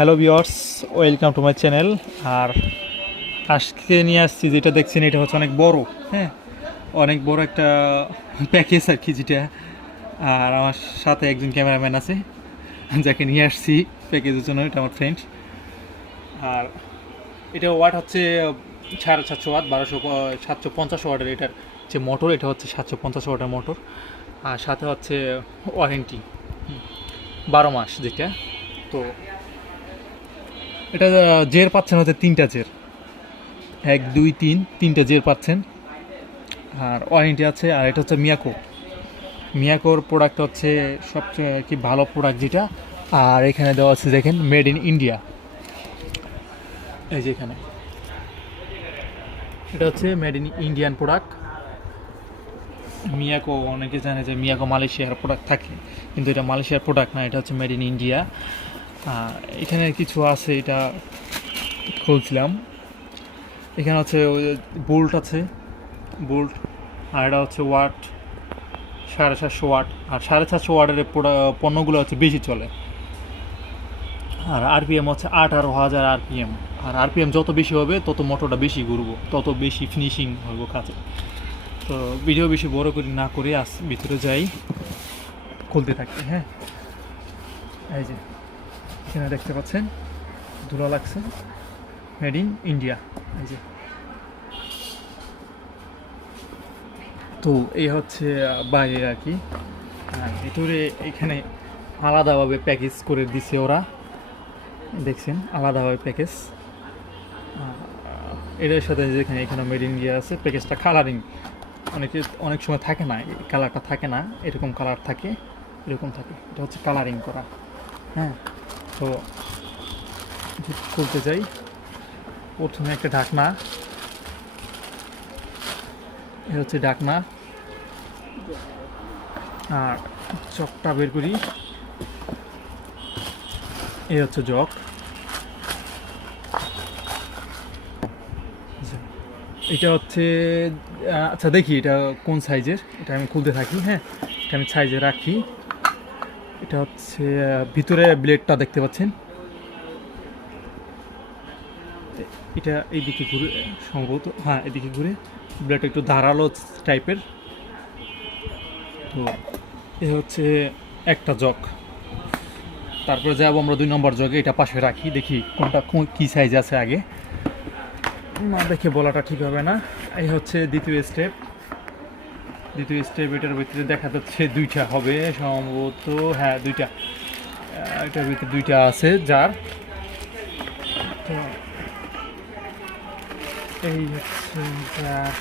Hello viewers, welcome to my channel. আর আজকে নিয়ে আসছি যেটা দেখছেন, এটা হচ্ছে অনেক বড়, হ্যাঁ, অনেক বড় একটা প্যাকেজ আর কি যেটা। আর আমার সাথে একজন ক্যামেরাম্যান আছে যাকে নিয়ে আসছি প্যাকেজের জন্য, এটা আমার ফ্রেন্ড। আর এটা ওয়াট হচ্ছে 750 ওয়াট, 750 ওয়াটের এটার যে মোটর, এটা হচ্ছে 750 ওয়াটের মোটর। আর সাথে হচ্ছে ওয়ারেন্টি 12 মাস যেটা। তো এটা জের পাচ্ছেন হচ্ছে 3টা জের, 1 2 3 3টে জের পাচ্ছেন। আর ওয়ারেন্টি আছে। আর এটা হচ্ছে মিয়াকোর প্রোডাক্ট হচ্ছে সবচেয়ে কি ভালো প্রোডাক্ট যেটা। আর এখানে দেওয়া আছে দেখেন মেড ইন ইন্ডিয়া, এই যে এখানে এটা হচ্ছে made in Indian product. Miyako, অনেকে জানে যে মিয়াকো মালয়েশিয়ার প্রোডাক্ট থাকে, কিন্তু এটা মালয়েশিয়ার প্রোডাক্ট না, এটা হচ্ছে মেড ইন ইন্ডিয়া। এখানে কিছু আছে, এটা খুলছিলাম। এখানে হচ্ছে বোল্ট আছে, বোল্ট। আর এটা হচ্ছে ওয়াট 750 ওয়াট। আর 750 ওয়াটের পণ্যগুলো হচ্ছে বেশি চলে। আর আরপিএম হচ্ছে 18,000 আরপিএম। আর আরপিএম যত বেশি হবে তত মোটরটা বেশি ঘুরবো, তত বেশি ফিনিশিং হইব কাজে। তো ভিডিও বেশি বড় করে না করে ভিতরে যাই, খুলতে থাকি। হ্যাঁ, এই যে এখানে দেখতে পাচ্ছেন ধুলো লাগছে, মেড ইন ইন্ডিয়া, এই যে। তো এই হচ্ছে বাইরে আর কি। আর ভিতরে এখানে আলাদাভাবে প্যাকেজ করে দিছে ওরা, দেখছেন, আলাদাভাবে প্যাকেজ। এটার সাথে যেখানে এখানে মেড ইন ইন্ডিয়া আছে, প্যাকেজটা কালারিং অনেক সময় থাকে না, এই কালারটা থাকে না, এরকম কালার থাকে, এরকম থাকে, এটা হচ্ছে কালারিং করা। হ্যাঁ, তো খুলতে যাই। প্রথমে একটা ঢাকনা, এ হচ্ছে ঢাকনা। আর চকটা বের করি, এ হচ্ছে জগ। এটা হচ্ছে আচ্ছা দেখি এটা কোন সাইজের, এটা আমি খুলতে থাকি। হ্যাঁ, এটা আমি সাইজে রাখি। এটা হচ্ছে ভিতরে ব্লেডটা দেখতে পাচ্ছেন, এটা এইদিকে ঘুরে সম্ভবত, হ্যাঁ এদিকে ঘুরে, ব্লেডটা একটু ধারালো টাইপের। তো এ হচ্ছে একটা জগ। তারপরে যাবো আমরা 2 নম্বর জগে, এটা পাশে রাখি, দেখি কোনটা কী সাইজ আছে আগে, না দেখে বলাটা ঠিক হবে না। এই হচ্ছে দ্বিতীয় স্টেপ। এটার ভিতরে দেখা যাচ্ছে 2টা হবে সম্ভবত, হ্যাঁ 2টা, এটার ভিতরে 2টা আছে জার। তো এই হচ্ছে জার।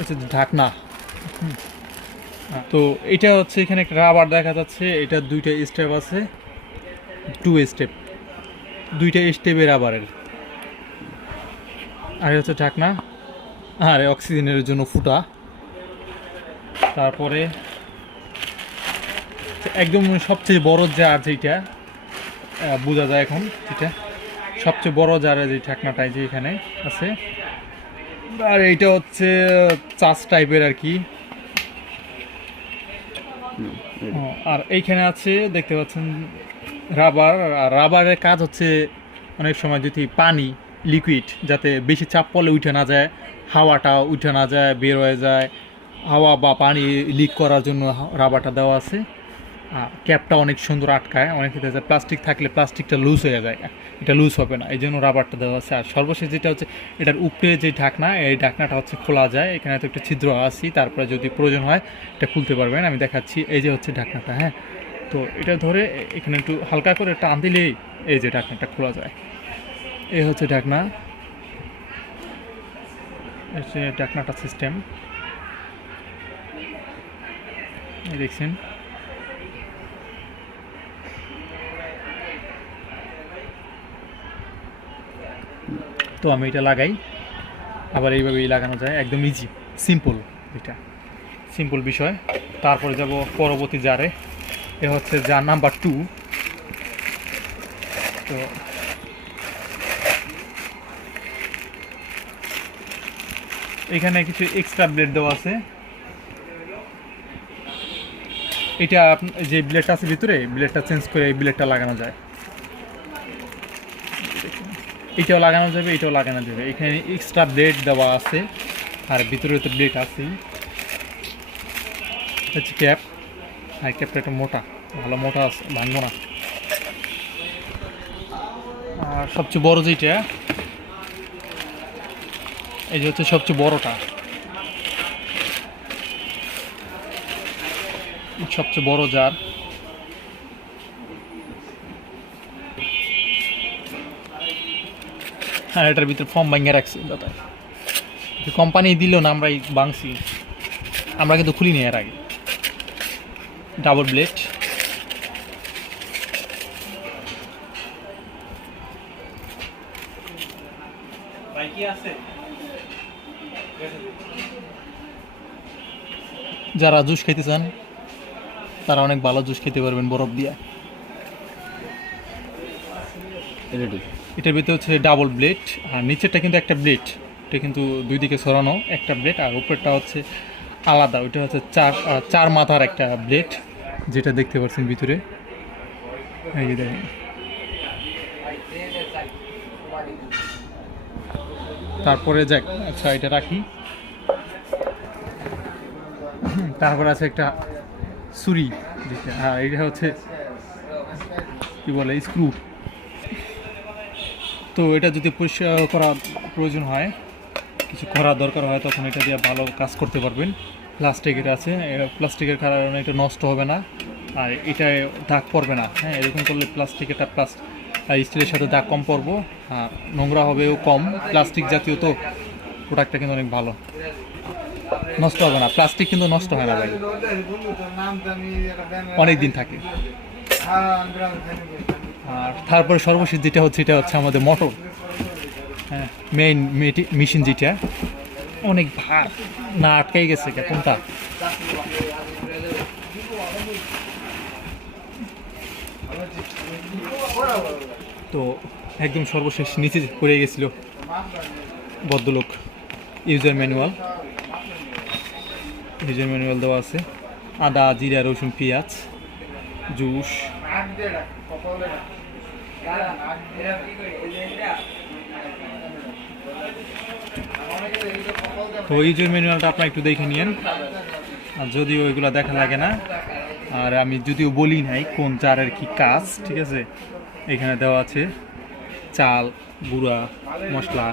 আচ্ছা, ঢাকনা। তো এটা হচ্ছে এখানে একটা রাবার দেখা যাচ্ছে, এটা 2টা স্টেপ আছে, 2 স্টেপ, 2টা স্টেপের রাবারের। আর হচ্ছে ঢাকনা, আর অক্সিজেনের জন্য ফুটা। তারপরে একদম সবচেয়ে বড় জার যেটা বোঝা যায় এখন, যেটা সবচেয়ে বড় জারের যে ঢাকনাটাই যে এখানে আছে। আর এইটা হচ্ছে চাষ টাইপের আর কি। আর এইখানে আছে দেখতে পাচ্ছেন রাবার। আর রাবারের কাজ হচ্ছে অনেক সময় যদি পানি লিকুইড যাতে বেশি চাপ পড়লে উঠে না যায়, হাওয়াটা উঠে না যায়, বের হয়ে যায়, হাওয়া বা পানি লিক করার জন্য রাবারটা দেওয়া আছে। ক্যাপটা অনেক সুন্দর আটকায়, অনেক ক্ষেত্রে যায় প্লাস্টিক থাকলে প্লাস্টিকটা লুজ হয়ে যায়, এটা লুজ হবে না, এই জন্য রাবারটা দেওয়া আছে। আর সর্বশেষ যেটা হচ্ছে এটার উপরে যে ঢাকনা, এই ঢাকনাটা হচ্ছে খোলা যায়, এখানে তো একটা ছিদ্র আছে, তারপরে যদি প্রয়োজন হয় এটা খুলতে পারবেন, আমি দেখাচ্ছি। এই যে হচ্ছে ঢাকনাটা, হ্যাঁ, তো এটা ধরে এখানে একটু হালকা করে টান দিলেই এই যে ঢাকনাটা খোলা যায়। এই হচ্ছে ঢাকনা, হচ্ছে ঢাকনাটা সিস্টেম, এই দেখছেন। তো আমি এটা লাগাই, আবার এইভাবেই লাগানো যায়, একদম ইজি, সিম্পল, এটা সিম্পল বিষয়। তারপরে যাব পরবর্তী জারে, এ হচ্ছে জার নাম্বার 2। তো এখানে কিছু এক্সট্রা ব্লেড দেওয়া আছে, এটা যে ব্লেডটা আছে ভিতরে, ব্লেডটা চেঞ্জ করে এই ব্লেডটা লাগানো যায়। এটাও লাগানো যাবে, এটাও লাগানো যাবে। এখানে এক্সট্রা ব্লেড দেওয়া আছে, আর ভিতরে তো ব্লেড আছেই। হচ্ছে ক্যাপ, আর ক্যাপটা একটু মোটা, ভালো মোটা আছে, ভাঙবো না। আর সবচেয়ে বড় যেটা, এই যে হচ্ছে সবচেয়ে বড়টা, সবচেয়ে বড় জার। আর এটার ভিতরে ফর্ম ভাঙিয়ে রাখছি দাদা, কোম্পানি দিল না, আমরা ভাঙছি, আমরা কিন্তু খুলিনি এর আগে। ডাবল ব্লেড, যারা জুস খেতে চান তারা অনেক ভালো জুস খেতে পারবেন বরফ দিয়া। এটার ভিতরে হচ্ছে ডাবল ব্লেড, আর নিচেরটা কিন্তু একটা ব্লেড, এটা কিন্তু দুই দিকে সরানো একটা ব্লেড, আর উপরেরটা হচ্ছে আলাদা, ওইটা হচ্ছে চার মাথার একটা ব্লেড, যেটা দেখতে পাচ্ছেন ভিতরে। এই যে দেখেন, তারপরে যাক, আচ্ছা এটা রাখি। তারপরে আছে একটা ছুরি, যেটা, আর এটা হচ্ছে কি বলে, স্ক্রু। তো এটা যদি পরিষ্কার করা প্রয়োজন হয়, কিছু করার দরকার হয়, তখন এটা দিয়ে ভালো কাজ করতে পারবেন। প্লাস্টিকের আছে, প্লাস্টিকের কারণে এটা নষ্ট হবে না, আর এটায় দাগ পড়বে না। হ্যাঁ, এরকম করলে প্লাস্টিকেরটা আর স্টিলের সাথে দাগ কম পড়বো, আর নোংরা হবেও কম। প্লাস্টিক জাতীয় তো প্রোডাক্টটা কিন্তু অনেক ভালো, নষ্ট হবে না। প্লাস্টিক কিন্তু নষ্ট হয় না ভাই, অনেক দিন থাকে। আর তারপরে সর্বশেষ যেটা হচ্ছে, এটা হচ্ছে আমাদের মোটর। হ্যাঁ, মেইন মেশিন যেটা, অনেক ভার না আটকাই গেছে কোনটা। তো একদম সর্বশেষ নিচে পড়ে গেছিল ভদ্রলোক। ইউজার ম্যানুয়াল দেওয়া আছে, আদা, জিরা, রসুন, পেঁয়াজ, জুস। তো ইউজার ম্যানুয়ালটা আপনারা একটু দেখে নিন, আর যদিও এগুলো দেখা লাগে না, আর আমি যদিও বলি নাই কোন জারের কি কাজ, ঠিক আছে। এখানে দেওয়া আছে চাল, গুঁড়া মশলা,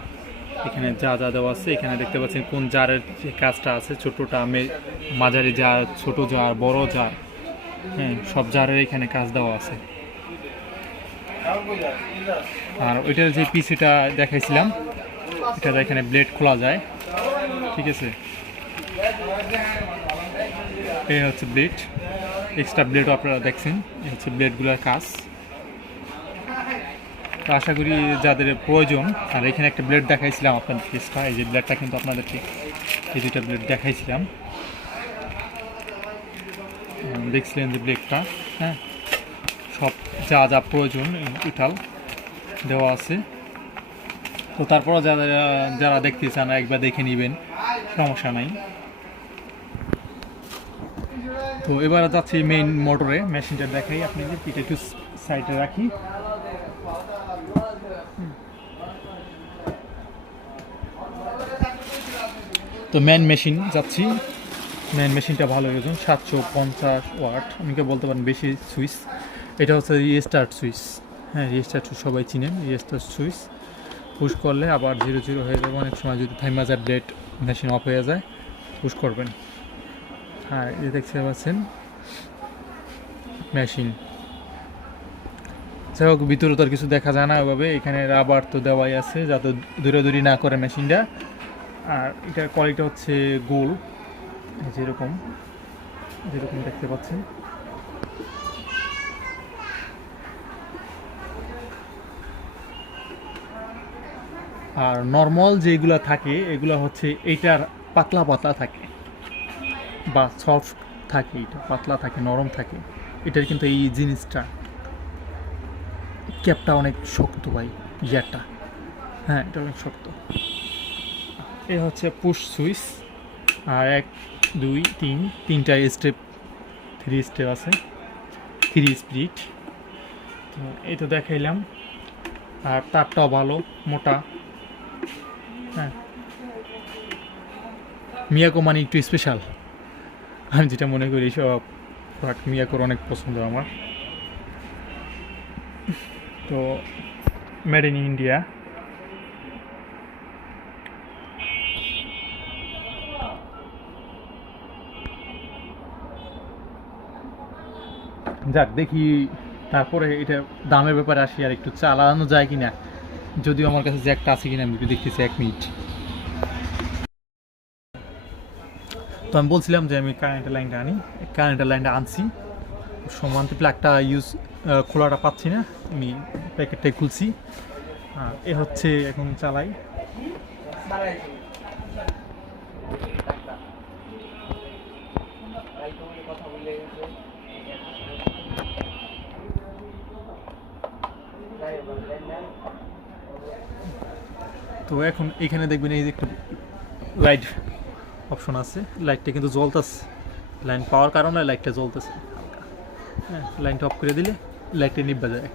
এখানে যা যা দেওয়া আছে। এখানে দেখতে পাচ্ছেন কোন জারের যে কাজটা আছে, ছোটোটা, মাঝারি জার, ছোট জার, বড় জার, হ্যাঁ, সব জারের এখানে কাজ দেওয়া আছে। আর ওইটার যে পিসিটা দেখাইছিলাম, এটা এখানে ব্লেড খোলা যায়, ঠিক আছে। এই হচ্ছে ব্লেড, এক্সট্রা ব্লেডও আপনারা দেখছেন, এই হচ্ছে ব্লেডগুলোর কাজ। তো আশা করি যাদের প্রয়োজন, আর এখানে একটা ব্লেড দেখাইছিলাম আপনাদের পিসটা, এই যে ব্লেডটা কিন্তু আপনাদেরকে এই দুইটা ব্লেড দেখাইছিলাম, দেখছিলেন যে ব্লেডটা। হ্যাঁ, সব যা যা প্রয়োজন টোটাল দেওয়া আছে। তো তারপর যারা দেখতে চান একবার দেখে নেবেন, সমস্যা নাই। তো এবার যাচ্ছি মেইন মোটরে, মেশিনটা দেখাই আপনাদের, এটা একটু সাইডে রাখি। তো মেন মেশিন যাচ্ছি, মেন মেশিনটা ভালো ওজন, 750 ওয়াট, অনেকে বলতে পারেন বেশি সুইচ। এটা হচ্ছে রিস্টার্ট সুইচ, হ্যাঁ, রিস্টার্ট সুইচ সবাই চিনেন। রিস্টার্ট সুইচ পুশ করলে আবার 0 হয়ে যাবে, অনেক সময় যদি থাইমা যায় ব্লেড, মেশিন অফ হয়ে যায়, পুশ করবেন। হ্যাঁ, এই দেখতে পাচ্ছেন মেশিন। যাই হোক, ভিতরে তো আর কিছু দেখা যায় না ওইভাবে, এখানে রাবার তো দেওয়াই আছে যাতে দৌড়াদৌড়ি না করে মেশিনটা। আর এটার কোয়ালিটি হচ্ছে গোল, যেরকম দেখতে পাচ্ছেন। আর নর্মাল যেগুলো থাকে এগুলো হচ্ছে এইটার পাতলা পাতলা থাকে বা সফট থাকে, এটা পাতলা থাকে, নরম থাকে। এটার কিন্তু এই জিনিসটা, ক্যাপটা অনেক শক্ত ভাই, ইয়ারটা, হ্যাঁ, এটা অনেক শক্ত। এ হচ্ছে পুশ সুইচ, আর 1 2 3 তিনটা স্টেপ 3 স্টেপ আছে, 3 স্পিড। তো এই তো দেখাইলাম। আর তারটাও ভালো, মোটা। হ্যাঁ, মিয়াকো মানে একটু স্পেশাল, আমি যেটা মনে করি। সব প্রোডাক্ট মিয়াকোর অনেক পছন্দ আমার। তো মেড ইন ইন্ডিয়া। যাক, দেখি তারপরে এটা দামের ব্যাপারে আসি, আর একটু চালানো যায় কিনা। যদিও আমার কাছে জ্যাকটা আছে কিনা আমি একটু দেখতেছি, 1 মিনিট। তো আমি বলছিলাম যে আমি কারেন্টের লাইনটা আনি, কারেন্টের লাইনটা আনছি। সমান্তি প্লাগটা খোলাটা পাচ্ছি না, আমি প্যাকেটটাই খুলছি। আর এ হচ্ছে এখন চালাই। তো এখন এখানে দেখবেন এই যে একটা লাইট অপশন আছে, লাইটটা কিন্তু জ্বলতেছে। লাইন পাওয়ার কারণে লাইটটা জ্বলতেছে। হ্যাঁ, লাইনটা অফ করে দিলে লাইটটা নিভে যায়,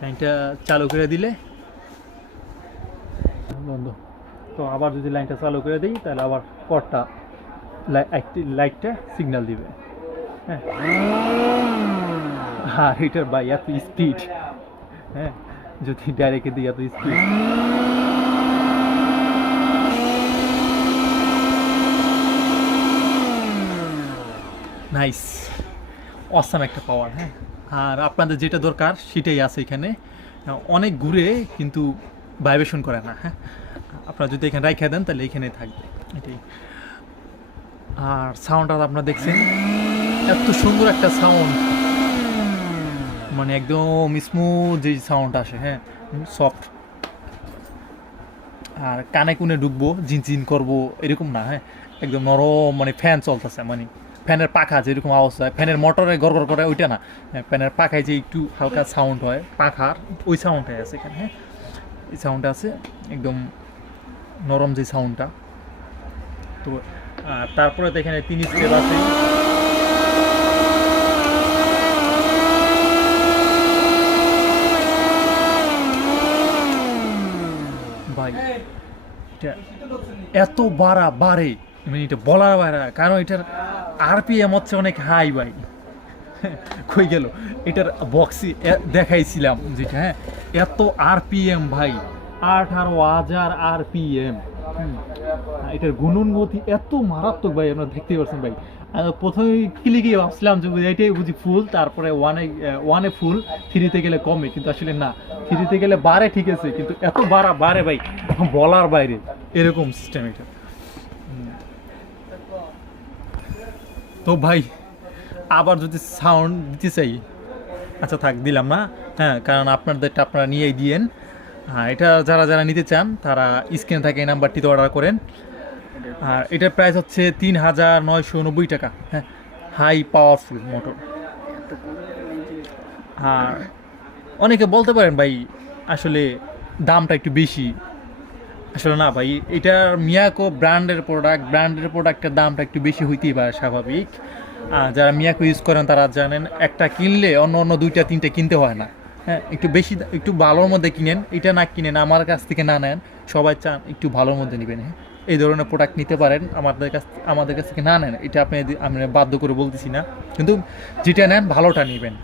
লাইনটা চালু করে দিলে বন্ধ। তো আবার যদি লাইনটা চালু করে দিই তাহলে আবার পরটা লাইটটা সিগন্যাল দিবে। হ্যাঁ, আর এটার ভাই এত স্পিড। হ্যাঁ, যদি ডাইরেক্টে দিই এত স্পিড। নাইস, অসাম একটা পাওয়ার। হ্যাঁ, আর আপনাদের যেটা দরকার সেটাই আছে এখানে। অনেক ঘুরে কিন্তু ভাইব্রেশন করে না। হ্যাঁ, আপনারা যদি এখানে রাইখা দেন তাহলে এখানে থাকবে এটাই। আর সাউন্ডটা আপনারা দেখছেন, এত সুন্দর একটা সাউন্ড, মানে একদম স্মুথ যে সাউন্ড আসে। হ্যাঁ, সফট। আর কানে কুনে ঢুকবো, জিনজিন করবো এরকম না। হ্যাঁ, একদম নরম, মানে ফ্যান চলতেছে, মানে ফ্যানের পাখা যেরকম আওয়াজ হয়, ফ্যানের মোটরে গড়গড় করে ওইটা না। হ্যাঁ, ফ্যানের পাখায় যে একটু হালকা সাউন্ড হয় পাখার, ওই সাউন্ডটাই আছে এখানে। হ্যাঁ, এই সাউন্ডটা আছে একদম নরম যে সাউন্ডটা। তো তারপরে তো এখানে 3 স্টেপ আছে। ভাই এটা এত বাড়ে, মানে এটা বলার বাইরে, কারণ এটার আরপিএম হচ্ছে অনেক হাই ভাই। কই গেল এটার বক্সি দেখাইছিলাম যেটা। হ্যাঁ, এত আরপিএম ভাই, 18,000 আরপিএম। এটার গুণন গতি এত মারাত্মক ভাই, আপনারা দেখতেই পাচ্ছেন ভাই। প্রথমে ক্লিকে ভাবছিলাম যে এটাই বুঝি ফুল, তারপরে ওয়ানে ফুল, 3-তে গেলে কমে, কিন্তু আসলে না, 3-তে গেলে বাড়ে ঠিক আছে, কিন্তু এত বাড়ে ভাই বলার বাইরে, এরকম সিস্টেম এটা। তো ভাই আবার যদি সাউন্ড দিতে চাই, আচ্ছা থাক, দিলাম না। হ্যাঁ, কারণ আপনাদেরটা আপনারা নিয়েই দিয়েন। হ্যাঁ, এটা যারা নিতে চান তারা স্ক্রিনে থাকে এই নাম্বারটিতে অর্ডার করেন। আর এটার প্রাইস হচ্ছে 3,990 টাকা। হ্যাঁ, হাই পাওয়ারফুল মোটর। আর অনেকে বলতে পারেন ভাই আসলে দামটা একটু বেশি। আসলে না ভাই, এটার মিয়াকো ব্র্যান্ডের প্রোডাক্টের দামটা একটু বেশি হইতেই পারে, স্বাভাবিক। যারা মিয়াকো ইউজ করেন তারা জানেন, একটা কিনলে অন্য 2-3টে কিনতে হয় না। হ্যাঁ, একটু বেশি, একটু ভালোর মধ্যে কিনেন, এটা না কিনেন, আমার কাছ থেকে না নেন। সবাই চান একটু ভালোর মধ্যে নেবেন। হ্যাঁ, এই ধরনের প্রোডাক্ট নিতে পারেন, আমাদের কাছ থেকে না নেন, এটা আমি বাধ্য করে বলতেছি না, কিন্তু যেটা নেন ভালোটা নেবেন।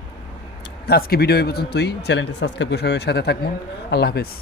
আজকে ভিডিও এই পর্যন্তই। চ্যানেলটি সাবস্ক্রাইব করে সবাই সাথে থাকবেন। আল্লাহ হাফেজ।